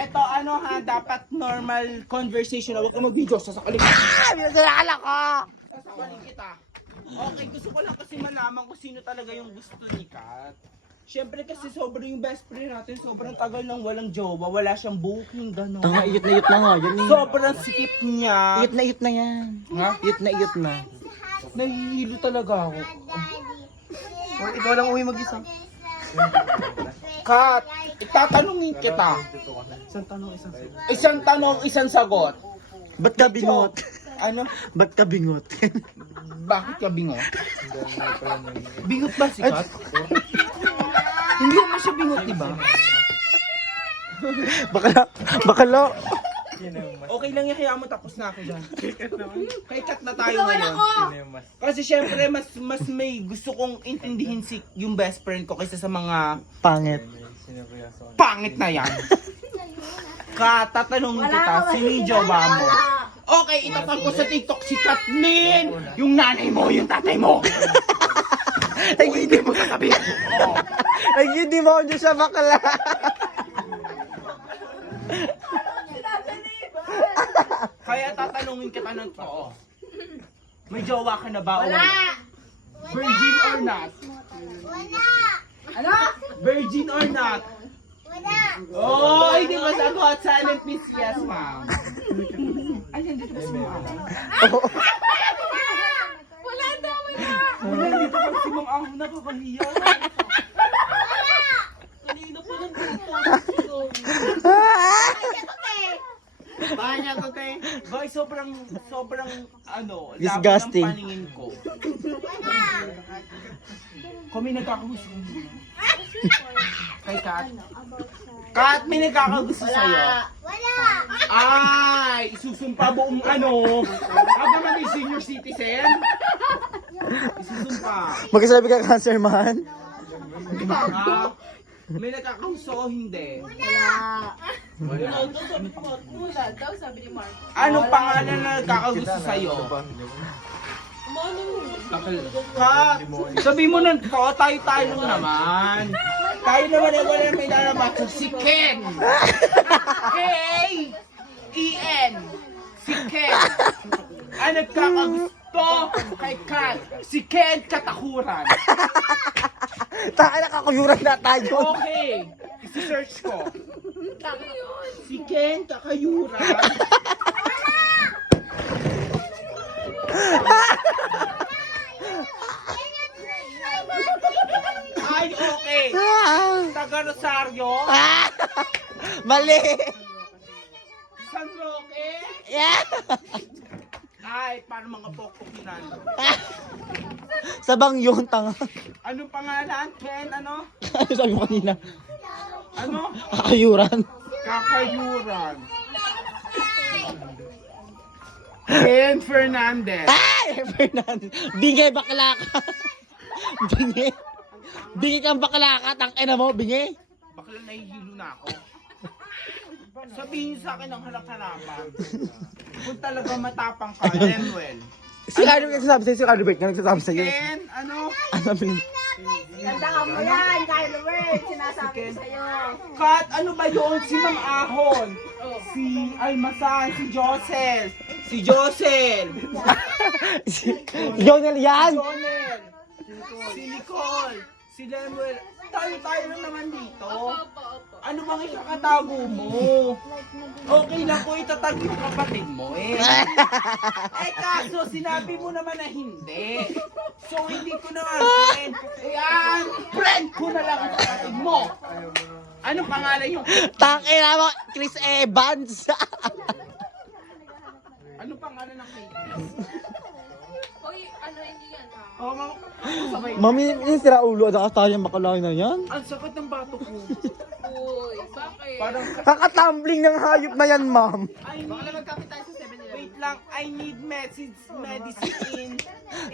eto ano ha, dapat normal conversation na huwag ka mag-video sa sakaling. Binasarala ko! Sasakaling kita. Okay, gusto ko lang kasi malaman kung sino talaga yung gusto ni Kat. Siyempre kasi sobrang yung best friend natin, sobrang tagal nang walang jowa, wala siyang booking, gano'n. Tanga, iyot na nga. Yan eh. Sobrang sikip niya. Iyot na yan. Ha? Iyot na. Nahihilo talaga ako. Oh, ikaw lang uwi mag-isa. Kat, itatanungin kita. Isang tanong, isang sagot. Ba't ka bingot? Ano? Ba't ka bingot? Bakit ka bingot? Bingot ba si Kat? Hindi naman siya bingot, di ba? Bakala. Okay lang yung kaya mo, tapos na ako dyan. Kay Kat na tayo ngayon. Kasi syempre, mas may gusto kong intindihin si yung best friend ko kaysa sa mga Pangit. pangit na yan. Kat, tatanungin kita, sino yung jowa mo? Okay, itatag ko sa TikTok si Kathleen, yung nanay mo, yung tatay mo. Ay, hindi mo sasabihin. Ay, hindi mo ako siya bakala. Kaya tatanungin kita ng totoo. May jowa ka na ba? Wala! Virgin or not? Wala! Ano? Virgin or not? Wala! Oh, hindi ba sagot? Silent miss yes, ma'am. Ay, nandito ba si ma'am? Wala daw! Wala! Wala, nandito ba si ma'am Ang nakakahiya? Kanina pa lang dito. Bahay niya ko, te. Boy, sobrang, ano, Disgusting. labo ng paningin ko. Kung may nagkakagusto. Kay Kat. Kat, may nagkakagusto sa'yo. Wala! Ay, isusumpa buong ano. Ako naman yung senior citizen. Isusumpa. Magkasabi ka cancer man? Ha? May nagkakagusto o hindi? Wala daw, sabi ni Mark. Anong pangalan na nagkakagusto sa'yo? Kat, sabi mo nun, tayo lang naman. Tayo naman ay wala may lalabas. Si Ken. K-E-N. Si Ken. Ang nagkakagusto kay Kat. Si Ken Katakuran. Taka nakakuyuran na tayo. Okay. Isi-search ko. Si Ken Kakayuran. Ay, okay. Taga Rosario. Mali. San Roque. Yeah. Ay, para mga pokpokinan. Sabang yun, tanga. Anong pangalan? Ken, ano? Ano sabi mo kanina? Ano? Kakayuran. Kakayuran. Ken Fernandez. Ay! Fernandez. Bingay, bakla ka. Bingay. Bingay kang bakla ka. Tangina mo, bingay. Bakla nahihilo na ako. Sabihin niyo sa akin ang harap-harapan. Kung talaga matapang ka, Lemuel. Si Carlo nagsasabi sa'yo, si Carlo Bert na nagsasabi sa'yo. Ken, ano? Ano sabi? Tandaan mo yan, Kylo Word. Sinasabi ko sa'yo. Kat, ano ba yun? Si Ma'am Ahon. Si Almasan, si Josel. Si Josel. Jonel yan! Jonel. Si Nicole. Si Lemuel. Tayo lang naman dito. Ano bang ikakatago mo? Okay lang ko itatag yung kapatid mo eh. Eh kaso sinabi mo naman na hindi. So hindi ko na friend. Ayan, friend ko na lang ang kapatid mo. Ano pangalan yung... Tangina mo, Chris Evans! Ano pangalan ng kay? Uy, ano hindi yan ha? Oh, sabay. Mami, yung sira ulo, ada ka tayo makalaki na yan. Ang sakit ng bato ko. Uy, bakit? Parang... Kakatumbling ng hayop na yan, ma'am. I need... Wait lang, I need medicine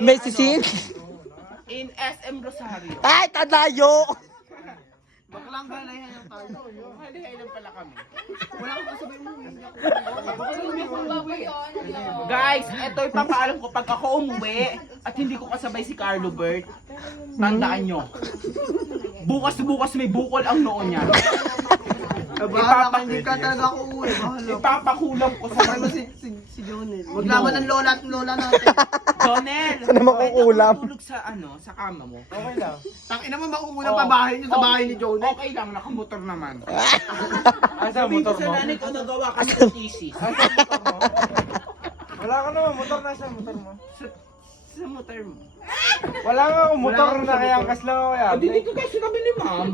Medicine? in SM Rosario. Ay, tadayo! Baklang ganayan yung tayo. Halihay lang pala kami. Wala akong kasabihin mo. Guys, ito ipapaalam ko pag ako umuwi at hindi ko kasabay si Carlo Bert. Tandaan nyo. Bukas may bukol ang noo niya. Bahala ka, hindi ka talaga ako uwi. Bahala. Ipapakulam ko sa Ano si Jonel? Maglaban ng lola at lola natin. Jonel! Ano makukulam? Tulog sa sa kama mo. Okay lang. Tangina mo, makukulang pa bahay niyo sa bahay ni Jonel. Okay lang, nakamotor naman. Asa ang Sabihin ko motor sa mo? nanay ko nagawa ka ng thesis. Wala ka naman, motor na sa motor mo. Sa motor mo. Wala nga akong motor na kaya angkas lang ako yan. Hindi ko kasi kabili, ma'am.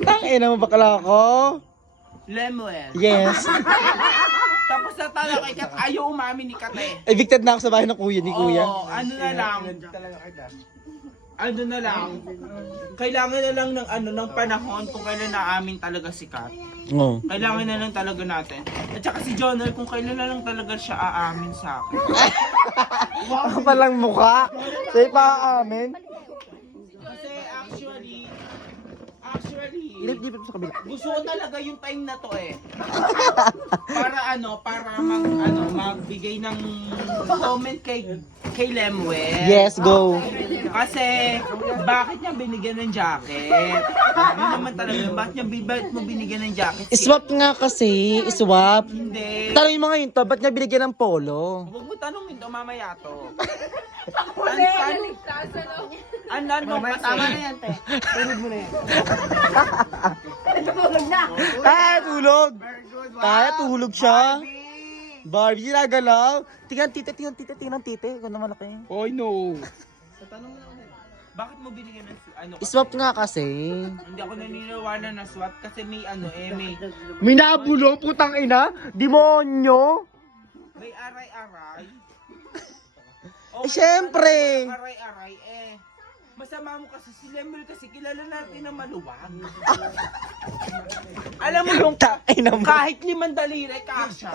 Tangina mo bakla ko. Lemuel. Yes. Tapos natalakay ka, ayaw umamin ni Kate. Evicted na ako sa bahay ng kuya ni kuya. Oo, ano na lang. Talaga kita. Ano na lang. Kailangan na lang ng panahon kung kailan naamin talaga si Kat. Oo. Kailangan na lang talaga natin. At saka si Jonel, kung kailan na lang talaga siya aamin sa akin. Ako palang mukha. Sa'yo pa amin. Kasi actually, Ilip-ilip sa kabila. gusto ko talaga yung time na to eh. Para magbigay ng comment kay Lemuel. Yes, go. Kasi bakit niya binigyan ng jacket? Yun naman talaga, bakit mo binigyan ng jacket? Iswap nga kasi. Iswap. Hindi. Tanong mo ngayon to, ba't niya binigyan ng polo? Huwag mo tanongin to mamaya to. Mamaya, tama na yan, te. Tulog mo na yan. Tulog na. Kaya tulog. Very good. Kaya tulog siya. Barbie, ginagalaw. Tingnan tite. Ikaw na malaki. Oh no. Bakit mo binigyan ng Iswap nga kasi. Hindi ako naniniwala na swap kasi may may Minabulong, putang ina. Demonyo. may aray-aray. Eh, syempre. Aray-aray masama mo kasi si Lemuel kasi kilala natin na maluwag. Alam mo yung Ina mo. kahit 5 daliri kasha.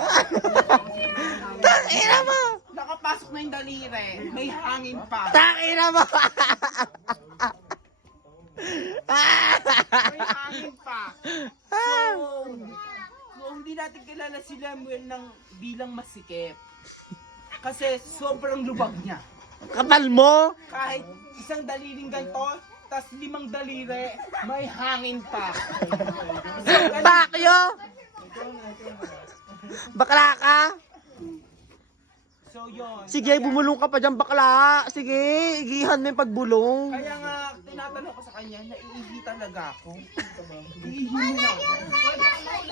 Ina mo. Nakapasok na yung daliri, may hangin pa. Ina mo. May hangin pa. So, hindi natin kilala si Lemuel bilang masikip. Kasi sobrang lubag niya. Kapal mo. Kahit isang daliring ganito, tas 5 daliri, may hangin pa. Bakyo. Bakla ka. So yun. Sige, bumulong ka pa dyan, bakla. Sige, igihan mo yung pagbulong. Kaya nga, tinatanong ko sa kanya, naiihi talaga ako. Iihi mo na ako.